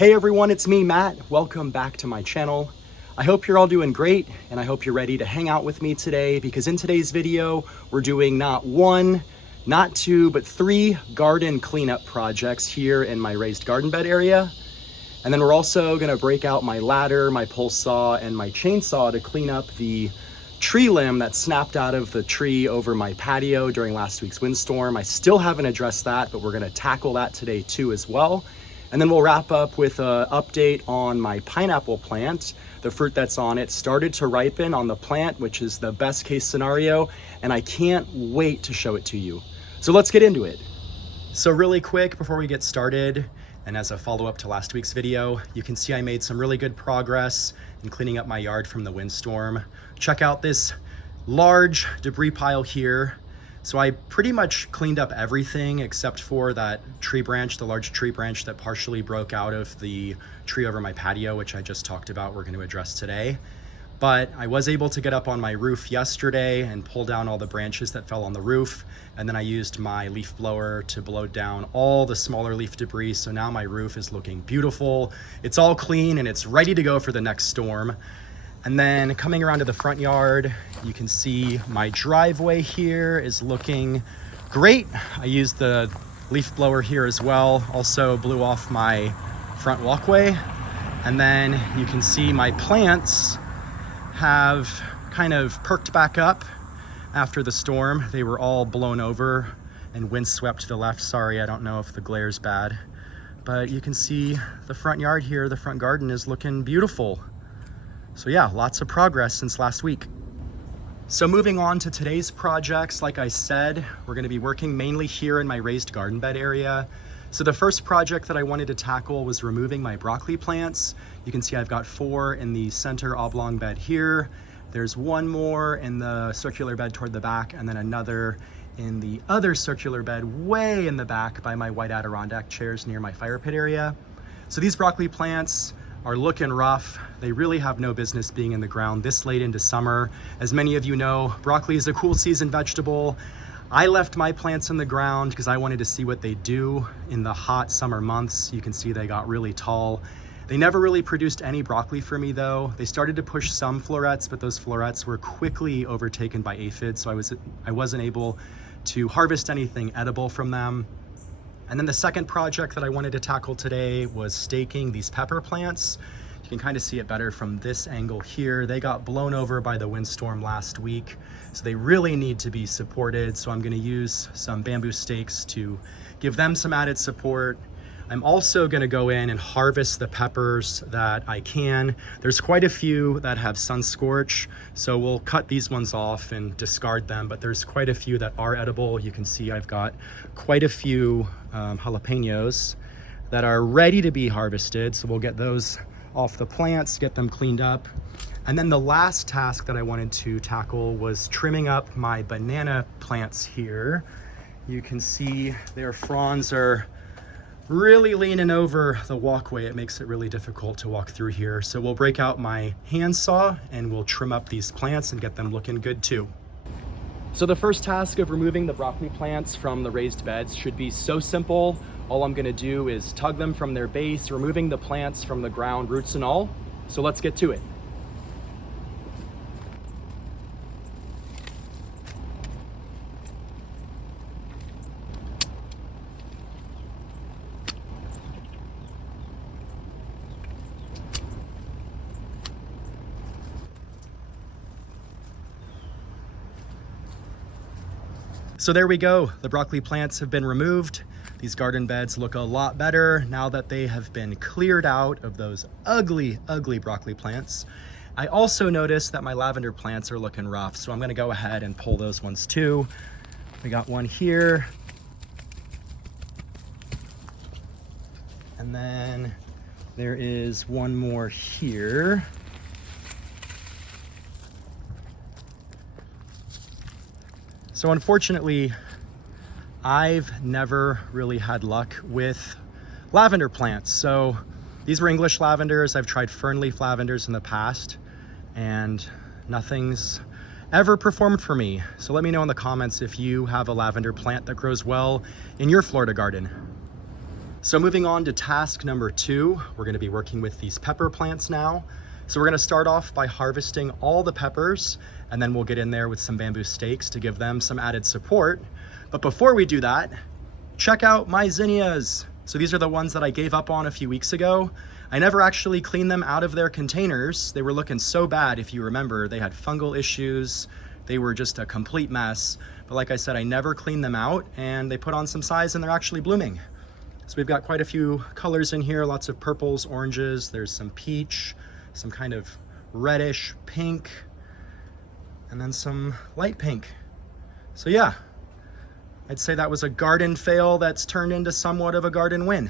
Hey everyone, it's me, Matt. Welcome back to my channel. I hope you're all doing great, and I hope you're ready to hang out with me today, because in today's video, we're doing not one, not two, but 3 garden cleanup projects here in my raised garden bed area. And then we're also gonna break out my ladder, my pole saw, and my chainsaw to clean up the tree limb that snapped out of the tree over my patio during last week's windstorm. I still haven't addressed that, but we're gonna tackle that today too as well. And then we'll wrap up with an update on my pineapple plant. The fruit that's on it started to ripen on the plant, which is the best case scenario, and I can't wait to show it to you. So let's get into it. So really quick before we get started, and as a follow-up to last week's video, you can see I made some really good progress in cleaning up my yard from the windstorm. Check out this large debris pile here. So I pretty much cleaned up everything except for that tree branch, the large tree branch that partially broke out of the tree over my patio, which I just talked about, we're going to address today. But I was able to get up on my roof yesterday and pull down all the branches that fell on the roof. And then I used my leaf blower to blow down all the smaller leaf debris. So now my roof is looking beautiful. It's all clean and it's ready to go for the next storm. And then coming around to the front yard, you can see my driveway here is looking great. I used the leaf blower here as well. Also blew off my front walkway. And then you can see my plants have kind of perked back up after the storm. They were all blown over and windswept to the left. Sorry, I don't know if the glare's bad, but you can see the front yard here, the front garden is looking beautiful. So yeah, lots of progress since last week. So moving on to today's projects, like I said, we're going to be working mainly here in my raised garden bed area. So the first project that I wanted to tackle was removing my broccoli plants. You can see I've got 4 in the center oblong bed here. There's 1 more in the circular bed toward the back, and then another in the other circular bed way in the back by my white Adirondack chairs near my fire pit area. So these broccoli plants are looking rough. They really have no business being in the ground this late into summer. As many of you know, broccoli is a cool season vegetable. I left my plants in the ground because I wanted to see what they do in the hot summer months. You can see they got really tall. They never really produced any broccoli for me though. They started to push some florets, but those florets were quickly overtaken by aphids, so I wasn't able to harvest anything edible from them. And then the second project that I wanted to tackle today was staking these pepper plants. You can kind of see it better from this angle here. They got blown over by the windstorm last week, so they really need to be supported. So I'm going to use some bamboo stakes to give them some added support. I'm also going to go in and harvest the peppers that I can. There's quite a few that have sun scorch, so we'll cut these ones off and discard them, but there's quite a few that are edible. You can see I've got quite a few jalapenos that are ready to be harvested, so we'll get those off the plants, get them cleaned up. And then the last task that I wanted to tackle was trimming up my banana plants here. You can see their fronds are really leaning over the walkway. It makes it really difficult to walk through here. So we'll break out my handsaw and we'll trim up these plants and get them looking good too. So the first task of removing the broccoli plants from the raised beds should be so simple. All I'm gonna do is tug them from their base, removing the plants from the ground, roots and all. So let's get to it. So there we go. The broccoli plants have been removed. These garden beds look a lot better now that they have been cleared out of those ugly, ugly broccoli plants. I also noticed that my lavender plants are looking rough, so I'm gonna go ahead and pull those ones too. We got one here. And then there is one more here. So unfortunately, I've never really had luck with lavender plants. So these were English lavenders. I've tried fernleaf lavenders in the past and nothing's ever performed for me. So let me know in the comments if you have a lavender plant that grows well in your Florida garden. So moving on to task number 2, we're going to be working with these pepper plants now. So we're going to start off by harvesting all the peppers, and then we'll get in there with some bamboo stakes to give them some added support. But before we do that, check out my zinnias. So these are the ones that I gave up on a few weeks ago. I never actually cleaned them out of their containers. They were looking so bad, if you remember. They had fungal issues. They were just a complete mess. But like I said, I never cleaned them out, and they put on some size and they're actually blooming. So we've got quite a few colors in here, lots of purples, oranges, there's some peach, some kind of reddish pink, and then some light pink. So yeah, I'd say that was a garden fail that's turned into somewhat of a garden win.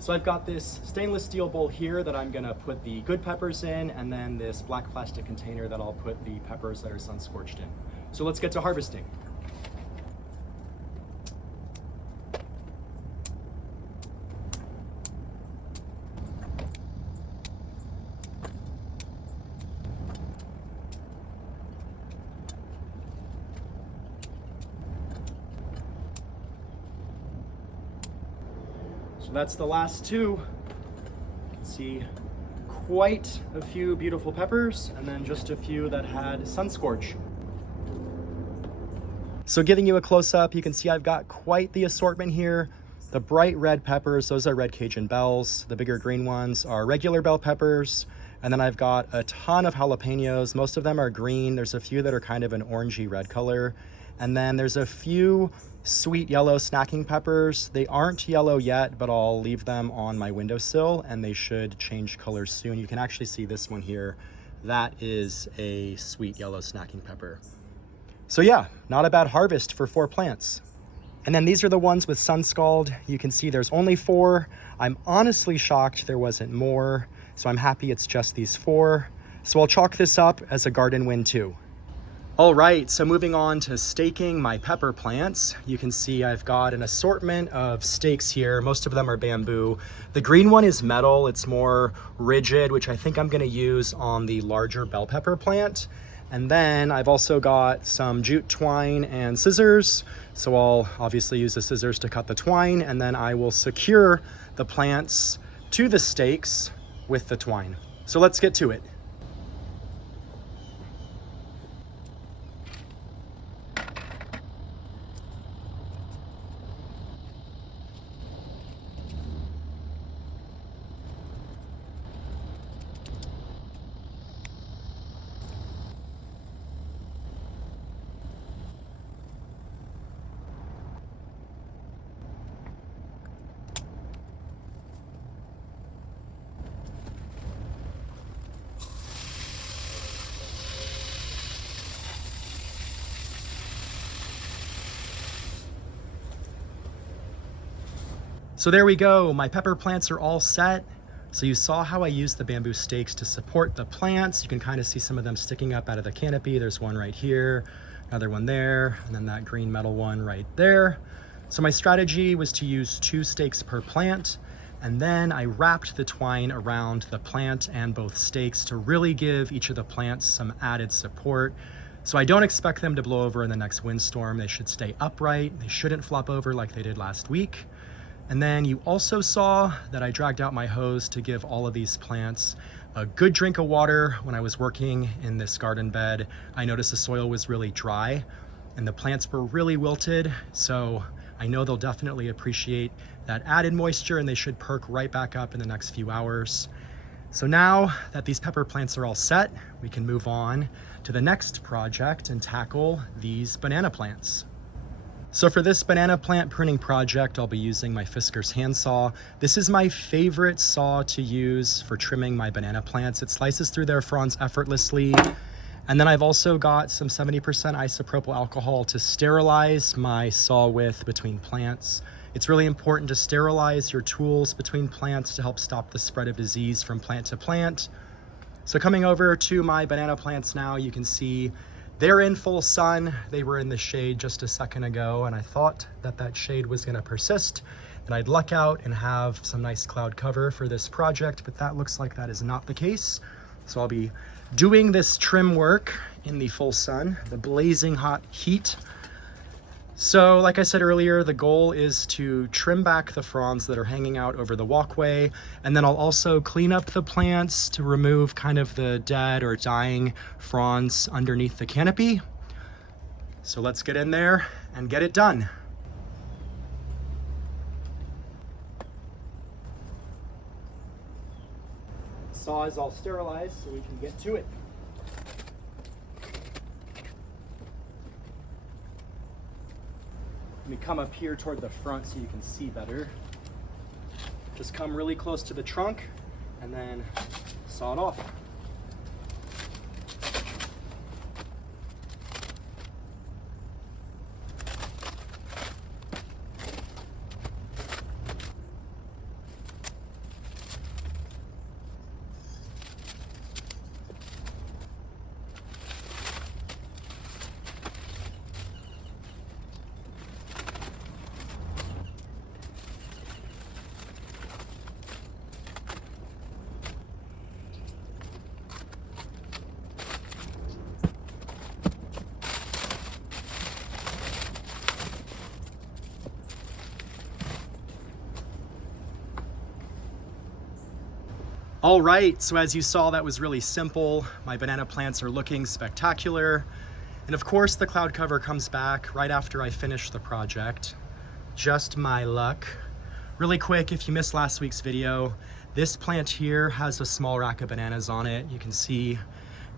So I've got this stainless steel bowl here that I'm gonna put the good peppers in, and then this black plastic container that I'll put the peppers that are sun scorched in. So let's get to harvesting. So that's the last 2. You can see quite a few beautiful peppers, and then just a few that had sun scorch. So giving you a close-up, you can see I've got quite the assortment here. The bright red peppers, those are red Cajun bells. The bigger green ones are regular bell peppers. And then I've got a ton of jalapenos. Most of them are green. There's a few that are kind of an orangey red color. And then there's a few sweet yellow snacking peppers. They aren't yellow yet, but I'll leave them on my windowsill and they should change colors soon. You can actually see this one here. That is a sweet yellow snacking pepper. So yeah, not a bad harvest for 4 plants. And then these are the ones with sun scald. You can see there's only 4. I'm honestly shocked there wasn't more, so I'm happy it's just these 4. So I'll chalk this up as a garden win too. All right, so moving on to staking my pepper plants. You can see I've got an assortment of stakes here. Most of them are bamboo. The green one is metal. It's more rigid, which I think I'm gonna use on the larger bell pepper plant. And then I've also got some jute twine and scissors. So I'll obviously use the scissors to cut the twine, and then I will secure the plants to the stakes with the twine. So let's get to it. So there we go, my pepper plants are all set. So you saw how I used the bamboo stakes to support the plants. You can kind of see some of them sticking up out of the canopy. There's one right here, another one there, and then that green metal one right there. So my strategy was to use 2 stakes per plant, and then I wrapped the twine around the plant and both stakes to really give each of the plants some added support. So I don't expect them to blow over in the next windstorm. They should stay upright. They shouldn't flop over like they did last week. And then you also saw that I dragged out my hose to give all of these plants a good drink of water. When I was working in this garden bed, I noticed the soil was really dry and the plants were really wilted. So I know they'll definitely appreciate that added moisture, and they should perk right back up in the next few hours. So now that these pepper plants are all set, we can move on to the next project and tackle these banana plants. So for this banana plant pruning project, I'll be using my Fisker's handsaw. This is my favorite saw to use for trimming my banana plants. It slices through their fronds effortlessly. And then I've also got some 70% isopropyl alcohol to sterilize my saw with between plants. It's really important to sterilize your tools between plants to help stop the spread of disease from plant to plant. So coming over to my banana plants now, you can see they're in full sun. They were in the shade just a second ago, and I thought that that shade was gonna persist, and I'd luck out and have some nice cloud cover for this project, but that looks like that is not the case. So I'll be doing this trim work in the full sun, the blazing hot heat. So like I said earlier, the goal is to trim back the fronds that are hanging out over the walkway, and then I'll also clean up the plants to remove kind of the dead or dying fronds underneath the canopy. So let's get in there and get it done. Saw is all sterilized, so we can get to it. Let me come up here toward the front so you can see better. Just come really close to the trunk and then saw it off. All right, so as you saw, that was really simple. My banana plants are looking spectacular. And of course, the cloud cover comes back right after I finish the project. Just my luck. Really quick, if you missed last week's video, this plant here has a small rack of bananas on it. You can see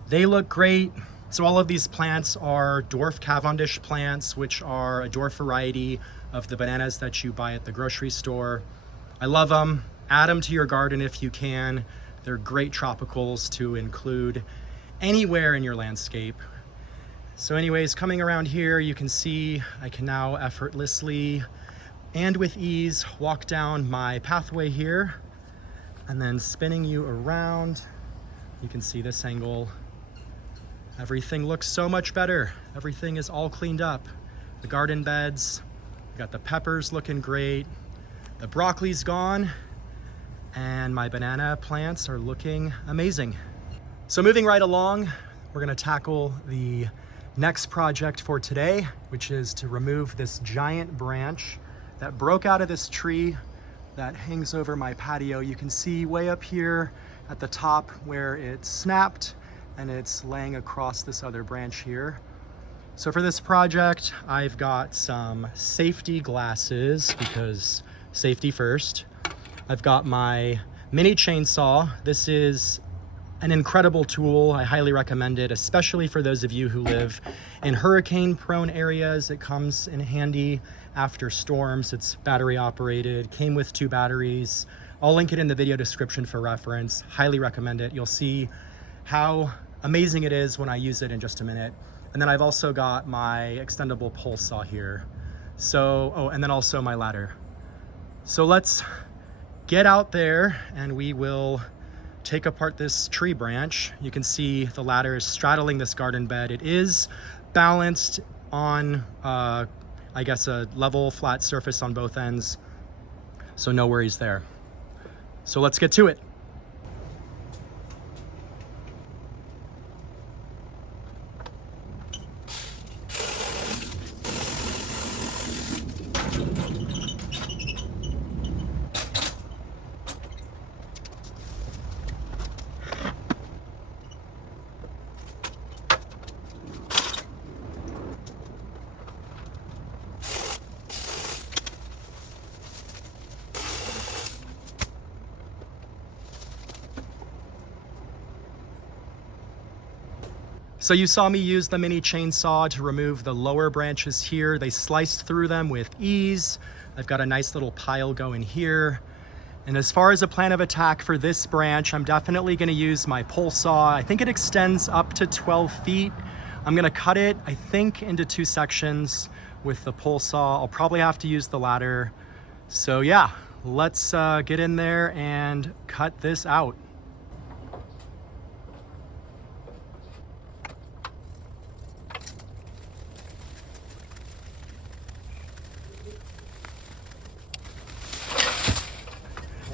they look great. So all of these plants are dwarf Cavendish plants, which are a dwarf variety of the bananas that you buy at the grocery store. I love them. Add them to your garden if you can. They're great tropicals to include anywhere in your landscape. So anyways, coming around here, you can see I can now effortlessly and with ease walk down my pathway here, and then spinning you around, you can see this angle. Everything looks so much better. Everything is all cleaned up. The garden beds, we got the peppers looking great. The broccoli's gone, and my banana plants are looking amazing. So moving right along, we're gonna tackle the next project for today, which is to remove this giant branch that broke out of this tree that hangs over my patio. You can see way up here at the top where it snapped, and it's laying across this other branch here. So for this project, I've got some safety glasses, because safety first. I've got my mini chainsaw. This is an incredible tool. I highly recommend it, especially for those of you who live in hurricane-prone areas. It comes in handy after storms. It's battery operated, came with 2 batteries. I'll link it in the video description for reference. Highly recommend it. You'll see how amazing it is when I use it in just a minute. And then I've also got my extendable pole saw here. So, oh, and then also my ladder. So let's get out there and we will take apart this tree branch. You can see the ladder is straddling this garden bed. It is balanced on, I guess, a level flat surface on both ends. So no worries there. So let's get to it. So you saw me use the mini chainsaw to remove the lower branches here. They sliced through them with ease. I've got a nice little pile going here. And as far as a plan of attack for this branch, I'm definitely gonna use my pole saw. I think it extends up to 12 feet. I'm gonna cut it, I think, into 2 sections with the pole saw. I'll probably have to use the ladder. So yeah, let's get in there and cut this out.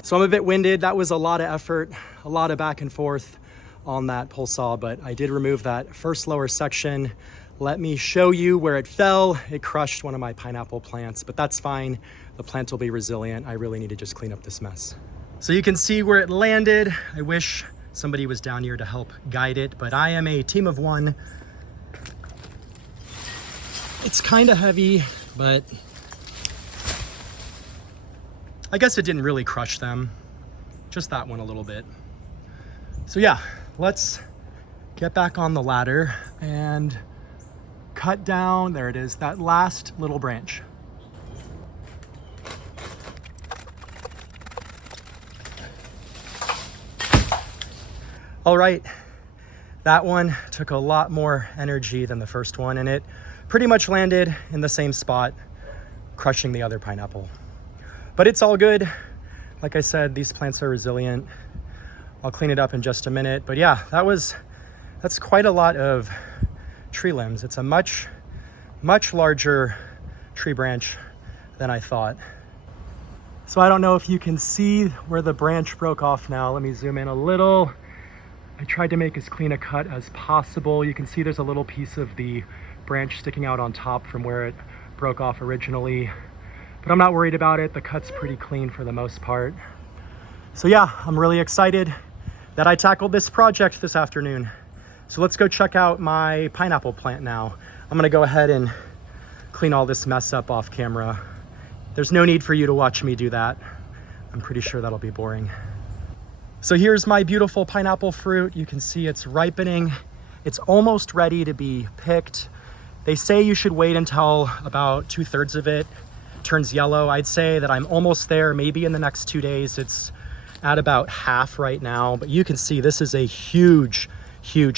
So I'm a bit winded. That was a lot of effort, a lot of back and forth on that pole saw, but I did remove that first lower section. Let me show you where it fell. It crushed one of my pineapple plants, but that's fine. The plant will be resilient. I really need to just clean up this mess. So you can see where it landed. I wish somebody was down here to help guide it, but I am a team of one. It's kind of heavy, but I guess it didn't really crush them. Just that one a little bit. So yeah, let's get back on the ladder and cut down, there it is, that last little branch. All right, that one took a lot more energy than the first one, and it pretty much landed in the same spot, crushing the other pineapple. But it's all good. Like I said, these plants are resilient. I'll clean it up in just a minute. But yeah, that's quite a lot of tree limbs. It's a much larger tree branch than I thought. So I don't know if you can see where the branch broke off now. Let me zoom in a little. I tried to make as clean a cut as possible. You can see there's a little piece of the branch sticking out on top from where it broke off originally, but I'm not worried about it. The cut's pretty clean for the most part. So yeah, I'm really excited that I tackled this project this afternoon. So let's go check out my pineapple plant now. I'm gonna go ahead and clean all this mess up off camera. There's no need for you to watch me do that. I'm pretty sure that'll be boring. So here's my beautiful pineapple fruit. You can see it's ripening. It's almost ready to be picked. They say you should wait until about 2/3 of it turns yellow. I'd say that I'm almost there, maybe in the next 2 days. It's at about half right now, but you can see this is a huge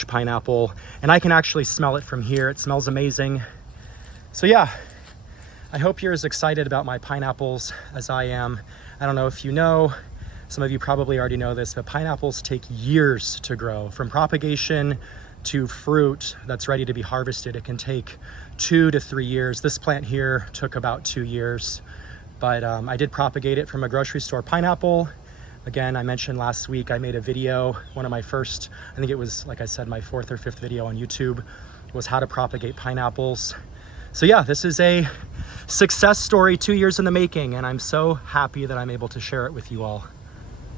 pineapple, and I can actually smell it from here. It smells amazing. So yeah, I hope you're as excited about my pineapples as I am. I don't know if you know, some of you probably already know this, but pineapples take years to grow. From propagation to fruit that's ready to be harvested, it can take 2 to 3 years. This plant here took about 2 years, but I did propagate it from a grocery store pineapple. Again, I mentioned last week I made a video, one of my first, I think it was, like I said, my 4th or 5th video on YouTube, was how to propagate pineapples. So yeah, this is a success story, 2 years in the making, and I'm so happy that I'm able to share it with you all.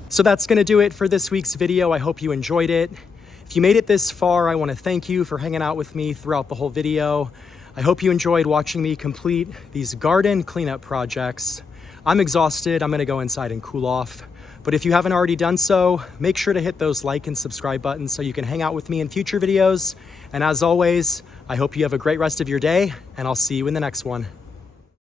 So that's gonna do it for this week's video. I hope you enjoyed it. If you made it this far, I wanna thank you for hanging out with me throughout the whole video. I hope you enjoyed watching me complete these garden cleanup projects. I'm exhausted, I'm gonna go inside and cool off. But if you haven't already done so, make sure to hit those like and subscribe buttons so you can hang out with me in future videos. And as always, I hope you have a great rest of your day, and I'll see you in the next one.